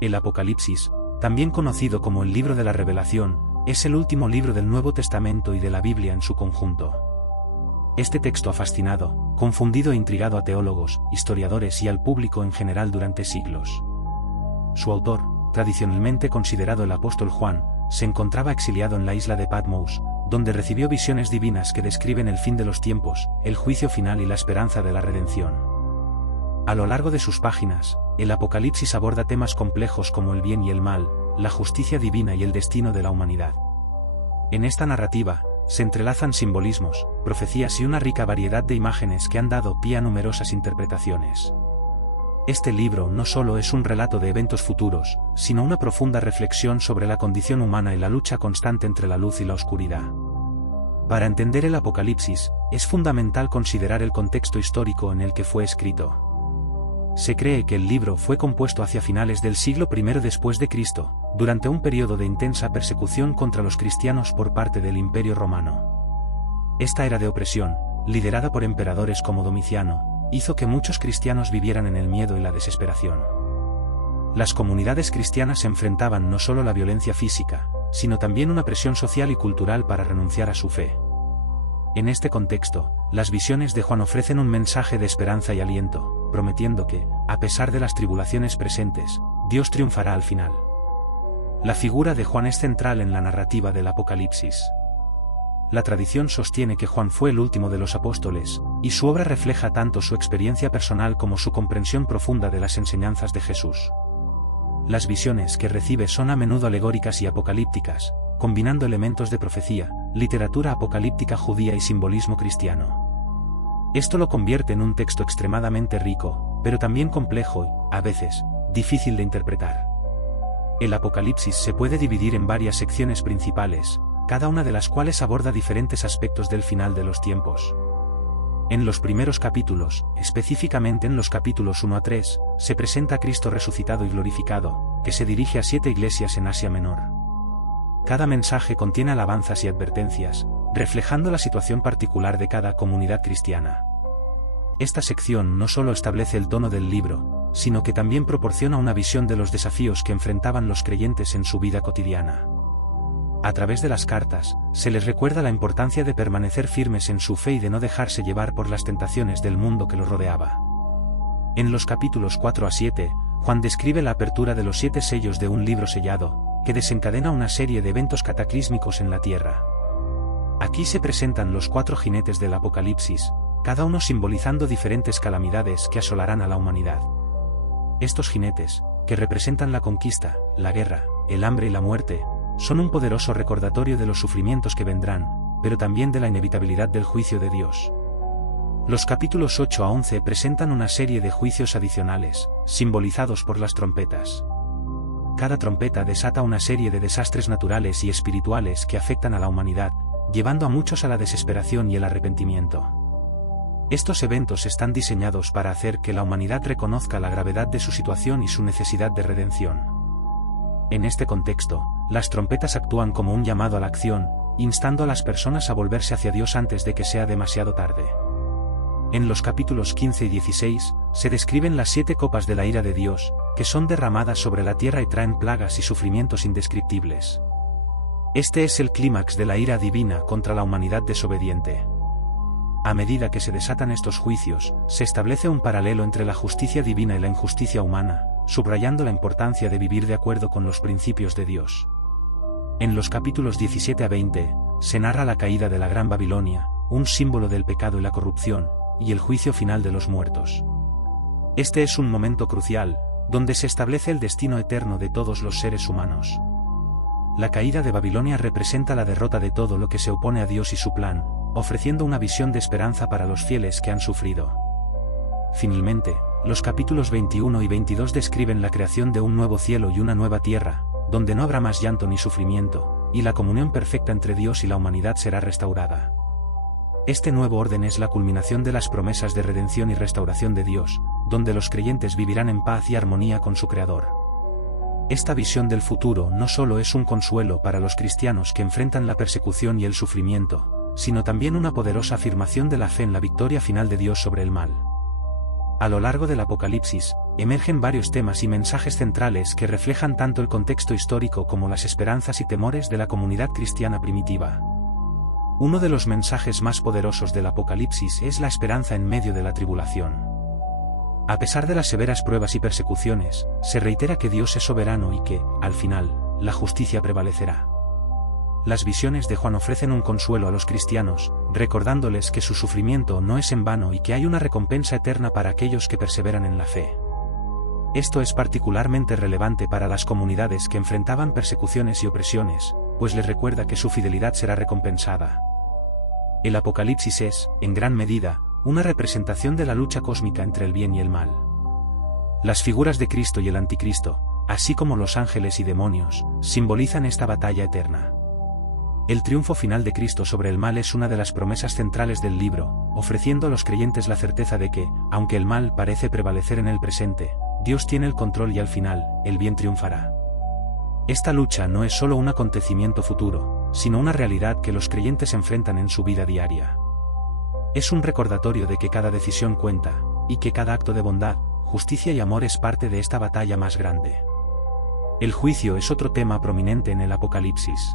El Apocalipsis, también conocido como el Libro de la Revelación, es el último libro del Nuevo Testamento y de la Biblia en su conjunto. Este texto ha fascinado, confundido e intrigado a teólogos, historiadores y al público en general durante siglos. Su autor, tradicionalmente considerado el apóstol Juan, se encontraba exiliado en la isla de Patmos, donde recibió visiones divinas que describen el fin de los tiempos, el juicio final y la esperanza de la redención. A lo largo de sus páginas, el Apocalipsis aborda temas complejos como el bien y el mal, la justicia divina y el destino de la humanidad. En esta narrativa, se entrelazan simbolismos, profecías y una rica variedad de imágenes que han dado pie a numerosas interpretaciones. Este libro no solo es un relato de eventos futuros, sino una profunda reflexión sobre la condición humana y la lucha constante entre la luz y la oscuridad. Para entender el Apocalipsis, es fundamental considerar el contexto histórico en el que fue escrito. Se cree que el libro fue compuesto hacia finales del siglo I después de Cristo, durante un periodo de intensa persecución contra los cristianos por parte del Imperio Romano. Esta era de opresión, liderada por emperadores como Domiciano, hizo que muchos cristianos vivieran en el miedo y la desesperación. Las comunidades cristianas enfrentaban no solo la violencia física, sino también una presión social y cultural para renunciar a su fe. En este contexto, las visiones de Juan ofrecen un mensaje de esperanza y aliento, prometiendo que, a pesar de las tribulaciones presentes, Dios triunfará al final. La figura de Juan es central en la narrativa del Apocalipsis. La tradición sostiene que Juan fue el último de los apóstoles, y su obra refleja tanto su experiencia personal como su comprensión profunda de las enseñanzas de Jesús. Las visiones que recibe son a menudo alegóricas y apocalípticas, combinando elementos de profecía, literatura apocalíptica judía y simbolismo cristiano. Esto lo convierte en un texto extremadamente rico, pero también complejo y, a veces, difícil de interpretar. El Apocalipsis se puede dividir en varias secciones principales, cada una de las cuales aborda diferentes aspectos del final de los tiempos. En los primeros capítulos, específicamente en los capítulos 1 a 3, se presenta a Cristo resucitado y glorificado, que se dirige a 7 iglesias en Asia Menor. Cada mensaje contiene alabanzas y advertencias, reflejando la situación particular de cada comunidad cristiana. Esta sección no solo establece el tono del libro, sino que también proporciona una visión de los desafíos que enfrentaban los creyentes en su vida cotidiana. A través de las cartas, se les recuerda la importancia de permanecer firmes en su fe y de no dejarse llevar por las tentaciones del mundo que los rodeaba. En los capítulos 4 a 7, Juan describe la apertura de los 7 sellos de un libro sellado, que desencadena una serie de eventos cataclísmicos en la tierra. Aquí se presentan los 4 jinetes del Apocalipsis, cada uno simbolizando diferentes calamidades que asolarán a la humanidad. Estos jinetes, que representan la conquista, la guerra, el hambre y la muerte, son un poderoso recordatorio de los sufrimientos que vendrán, pero también de la inevitabilidad del juicio de Dios. Los capítulos 8 a 11 presentan una serie de juicios adicionales, simbolizados por las trompetas. Cada trompeta desata una serie de desastres naturales y espirituales que afectan a la humanidad, llevando a muchos a la desesperación y el arrepentimiento. Estos eventos están diseñados para hacer que la humanidad reconozca la gravedad de su situación y su necesidad de redención. En este contexto, las trompetas actúan como un llamado a la acción, instando a las personas a volverse hacia Dios antes de que sea demasiado tarde. En los capítulos 15 y 16, se describen las 7 copas de la ira de Dios, que son derramadas sobre la tierra y traen plagas y sufrimientos indescriptibles. Este es el clímax de la ira divina contra la humanidad desobediente. A medida que se desatan estos juicios, se establece un paralelo entre la justicia divina y la injusticia humana, subrayando la importancia de vivir de acuerdo con los principios de Dios. En los capítulos 17 a 20, se narra la caída de la Gran Babilonia, un símbolo del pecado y la corrupción, y el juicio final de los muertos. Este es un momento crucial, donde se establece el destino eterno de todos los seres humanos. La caída de Babilonia representa la derrota de todo lo que se opone a Dios y su plan, ofreciendo una visión de esperanza para los fieles que han sufrido. Finalmente, los capítulos 21 y 22 describen la creación de un nuevo cielo y una nueva tierra, donde no habrá más llanto ni sufrimiento, y la comunión perfecta entre Dios y la humanidad será restaurada. Este nuevo orden es la culminación de las promesas de redención y restauración de Dios, donde los creyentes vivirán en paz y armonía con su Creador. Esta visión del futuro no solo es un consuelo para los cristianos que enfrentan la persecución y el sufrimiento, sino también una poderosa afirmación de la fe en la victoria final de Dios sobre el mal. A lo largo del Apocalipsis, emergen varios temas y mensajes centrales que reflejan tanto el contexto histórico como las esperanzas y temores de la comunidad cristiana primitiva. Uno de los mensajes más poderosos del Apocalipsis es la esperanza en medio de la tribulación. A pesar de las severas pruebas y persecuciones, se reitera que Dios es soberano y que, al final, la justicia prevalecerá. Las visiones de Juan ofrecen un consuelo a los cristianos, recordándoles que su sufrimiento no es en vano y que hay una recompensa eterna para aquellos que perseveran en la fe. Esto es particularmente relevante para las comunidades que enfrentaban persecuciones y opresiones, pues les recuerda que su fidelidad será recompensada. El Apocalipsis es, en gran medida, una representación de la lucha cósmica entre el bien y el mal. Las figuras de Cristo y el Anticristo, así como los ángeles y demonios, simbolizan esta batalla eterna. El triunfo final de Cristo sobre el mal es una de las promesas centrales del libro, ofreciendo a los creyentes la certeza de que, aunque el mal parece prevalecer en el presente, Dios tiene el control y al final, el bien triunfará. Esta lucha no es solo un acontecimiento futuro, sino una realidad que los creyentes enfrentan en su vida diaria. Es un recordatorio de que cada decisión cuenta, y que cada acto de bondad, justicia y amor es parte de esta batalla más grande. El juicio es otro tema prominente en el Apocalipsis.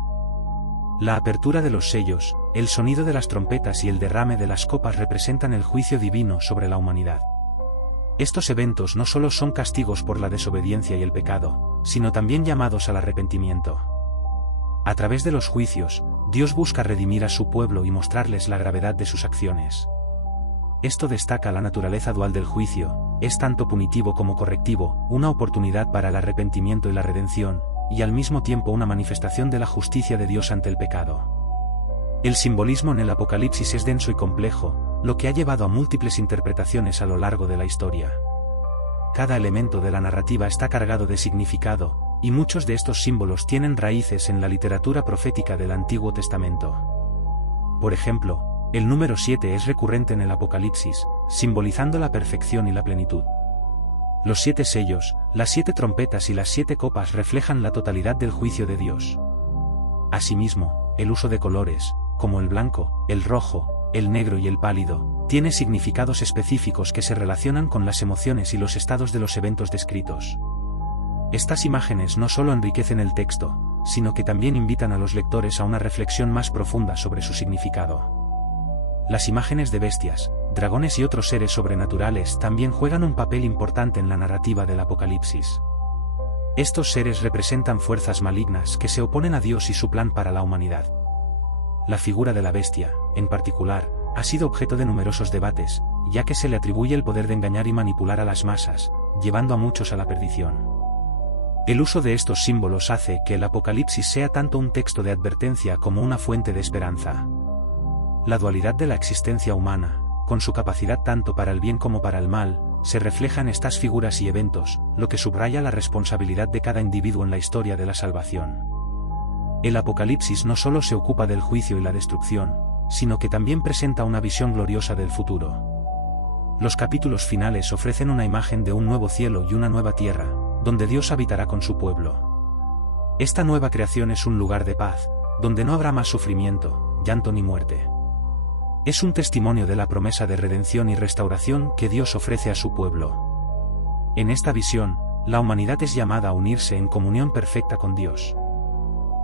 La apertura de los sellos, el sonido de las trompetas y el derrame de las copas representan el juicio divino sobre la humanidad. Estos eventos no solo son castigos por la desobediencia y el pecado, sino también llamados al arrepentimiento. A través de los juicios, Dios busca redimir a su pueblo y mostrarles la gravedad de sus acciones. Esto destaca la naturaleza dual del juicio, es tanto punitivo como correctivo, una oportunidad para el arrepentimiento y la redención, y al mismo tiempo una manifestación de la justicia de Dios ante el pecado. El simbolismo en el Apocalipsis es denso y complejo, lo que ha llevado a múltiples interpretaciones a lo largo de la historia. Cada elemento de la narrativa está cargado de significado, y muchos de estos símbolos tienen raíces en la literatura profética del Antiguo Testamento. Por ejemplo, el número 7 es recurrente en el Apocalipsis, simbolizando la perfección y la plenitud. Los 7 sellos, las 7 trompetas y las 7 copas reflejan la totalidad del juicio de Dios. Asimismo, el uso de colores, como el blanco, el rojo, el negro y el pálido, tiene significados específicos que se relacionan con las emociones y los estados de los eventos descritos. Estas imágenes no solo enriquecen el texto, sino que también invitan a los lectores a una reflexión más profunda sobre su significado. Las imágenes de bestias, dragones y otros seres sobrenaturales también juegan un papel importante en la narrativa del Apocalipsis. Estos seres representan fuerzas malignas que se oponen a Dios y su plan para la humanidad. La figura de la bestia, en particular, ha sido objeto de numerosos debates, ya que se le atribuye el poder de engañar y manipular a las masas, llevando a muchos a la perdición. El uso de estos símbolos hace que el Apocalipsis sea tanto un texto de advertencia como una fuente de esperanza. La dualidad de la existencia humana, con su capacidad tanto para el bien como para el mal, se refleja en estas figuras y eventos, lo que subraya la responsabilidad de cada individuo en la historia de la salvación. El Apocalipsis no solo se ocupa del juicio y la destrucción, sino que también presenta una visión gloriosa del futuro. Los capítulos finales ofrecen una imagen de un nuevo cielo y una nueva tierra, donde Dios habitará con su pueblo. Esta nueva creación es un lugar de paz, donde no habrá más sufrimiento, llanto ni muerte. Es un testimonio de la promesa de redención y restauración que Dios ofrece a su pueblo. En esta visión, la humanidad es llamada a unirse en comunión perfecta con Dios.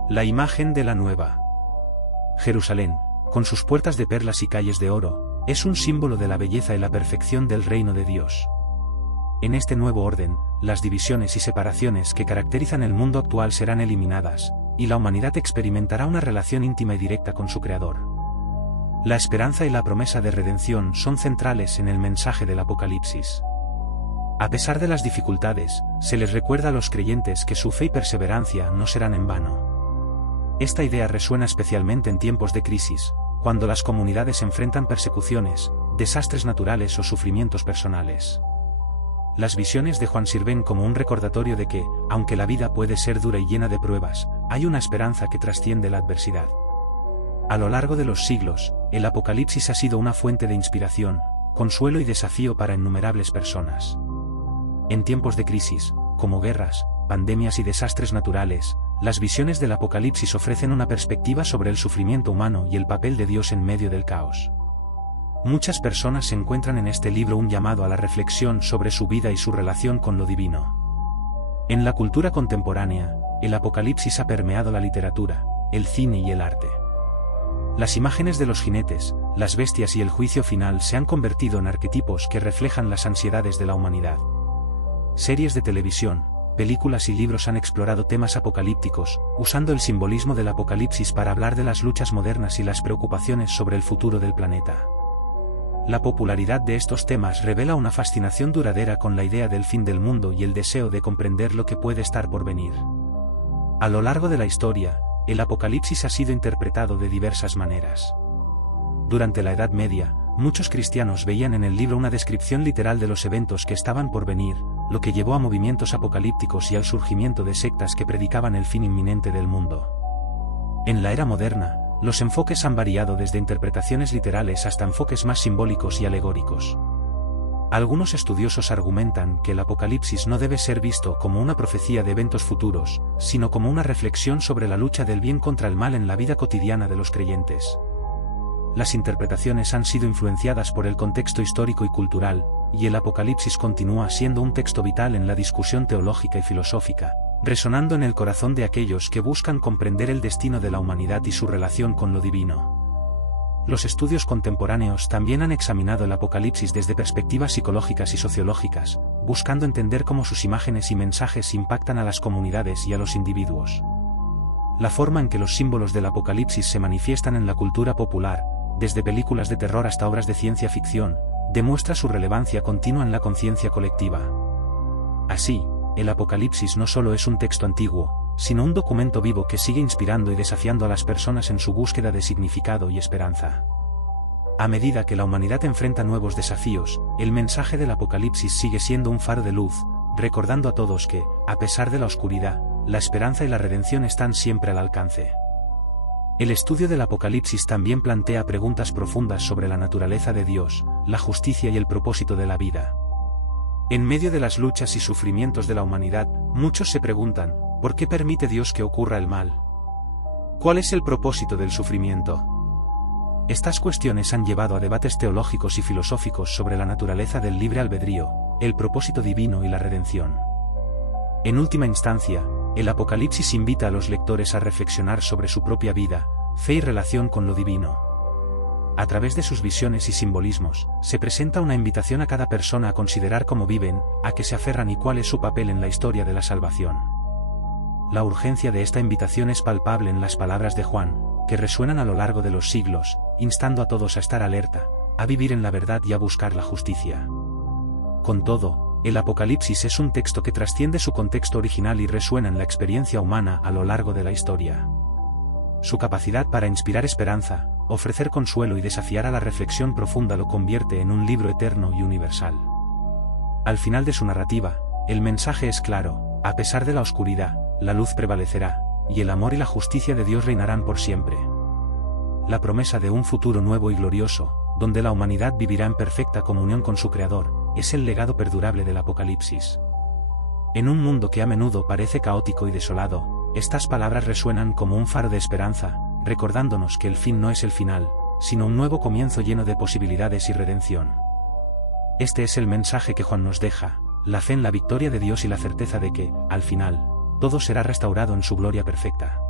La imagen de la nueva Jerusalén, con sus puertas de perlas y calles de oro, es un símbolo de la belleza y la perfección del reino de Dios. En este nuevo orden, las divisiones y separaciones que caracterizan el mundo actual serán eliminadas, y la humanidad experimentará una relación íntima y directa con su Creador. La esperanza y la promesa de redención son centrales en el mensaje del Apocalipsis. A pesar de las dificultades, se les recuerda a los creyentes que su fe y perseverancia no serán en vano. Esta idea resuena especialmente en tiempos de crisis, cuando las comunidades enfrentan persecuciones, desastres naturales o sufrimientos personales. Las visiones de Juan sirven como un recordatorio de que, aunque la vida puede ser dura y llena de pruebas, hay una esperanza que trasciende la adversidad. A lo largo de los siglos, el Apocalipsis ha sido una fuente de inspiración, consuelo y desafío para innumerables personas. En tiempos de crisis, como guerras, pandemias y desastres naturales, las visiones del Apocalipsis ofrecen una perspectiva sobre el sufrimiento humano y el papel de Dios en medio del caos. Muchas personas encuentran en este libro un llamado a la reflexión sobre su vida y su relación con lo divino. En la cultura contemporánea, el Apocalipsis ha permeado la literatura, el cine y el arte. Las imágenes de los jinetes, las bestias y el juicio final se han convertido en arquetipos que reflejan las ansiedades de la humanidad. Series de televisión, películas y libros han explorado temas apocalípticos, usando el simbolismo del apocalipsis para hablar de las luchas modernas y las preocupaciones sobre el futuro del planeta. La popularidad de estos temas revela una fascinación duradera con la idea del fin del mundo y el deseo de comprender lo que puede estar por venir. A lo largo de la historia, el Apocalipsis ha sido interpretado de diversas maneras. Durante la Edad Media, muchos cristianos veían en el libro una descripción literal de los eventos que estaban por venir, lo que llevó a movimientos apocalípticos y al surgimiento de sectas que predicaban el fin inminente del mundo. En la era moderna, los enfoques han variado desde interpretaciones literales hasta enfoques más simbólicos y alegóricos. Algunos estudiosos argumentan que el Apocalipsis no debe ser visto como una profecía de eventos futuros, sino como una reflexión sobre la lucha del bien contra el mal en la vida cotidiana de los creyentes. Las interpretaciones han sido influenciadas por el contexto histórico y cultural, y el Apocalipsis continúa siendo un texto vital en la discusión teológica y filosófica, resonando en el corazón de aquellos que buscan comprender el destino de la humanidad y su relación con lo divino. Los estudios contemporáneos también han examinado el Apocalipsis desde perspectivas psicológicas y sociológicas, buscando entender cómo sus imágenes y mensajes impactan a las comunidades y a los individuos. La forma en que los símbolos del Apocalipsis se manifiestan en la cultura popular, desde películas de terror hasta obras de ciencia ficción, demuestra su relevancia continua en la conciencia colectiva. Así, el Apocalipsis no solo es un texto antiguo, sino un documento vivo que sigue inspirando y desafiando a las personas en su búsqueda de significado y esperanza. A medida que la humanidad enfrenta nuevos desafíos, el mensaje del Apocalipsis sigue siendo un faro de luz, recordando a todos que, a pesar de la oscuridad, la esperanza y la redención están siempre al alcance. El estudio del Apocalipsis también plantea preguntas profundas sobre la naturaleza de Dios, la justicia y el propósito de la vida. En medio de las luchas y sufrimientos de la humanidad, muchos se preguntan, ¿por qué permite Dios que ocurra el mal? ¿Cuál es el propósito del sufrimiento? Estas cuestiones han llevado a debates teológicos y filosóficos sobre la naturaleza del libre albedrío, el propósito divino y la redención. En última instancia, el Apocalipsis invita a los lectores a reflexionar sobre su propia vida, fe y relación con lo divino. A través de sus visiones y simbolismos, se presenta una invitación a cada persona a considerar cómo viven, a qué se aferran y cuál es su papel en la historia de la salvación. La urgencia de esta invitación es palpable en las palabras de Juan, que resuenan a lo largo de los siglos, instando a todos a estar alerta, a vivir en la verdad y a buscar la justicia. Con todo, el Apocalipsis es un texto que trasciende su contexto original y resuena en la experiencia humana a lo largo de la historia. Su capacidad para inspirar esperanza, ofrecer consuelo y desafiar a la reflexión profunda lo convierte en un libro eterno y universal. Al final de su narrativa, el mensaje es claro: a pesar de la oscuridad, la luz prevalecerá, y el amor y la justicia de Dios reinarán por siempre. La promesa de un futuro nuevo y glorioso, donde la humanidad vivirá en perfecta comunión con su Creador, es el legado perdurable del Apocalipsis. En un mundo que a menudo parece caótico y desolado, estas palabras resuenan como un faro de esperanza, recordándonos que el fin no es el final, sino un nuevo comienzo lleno de posibilidades y redención. Este es el mensaje que Juan nos deja: la fe en la victoria de Dios y la certeza de que, al final, todo será restaurado en su gloria perfecta.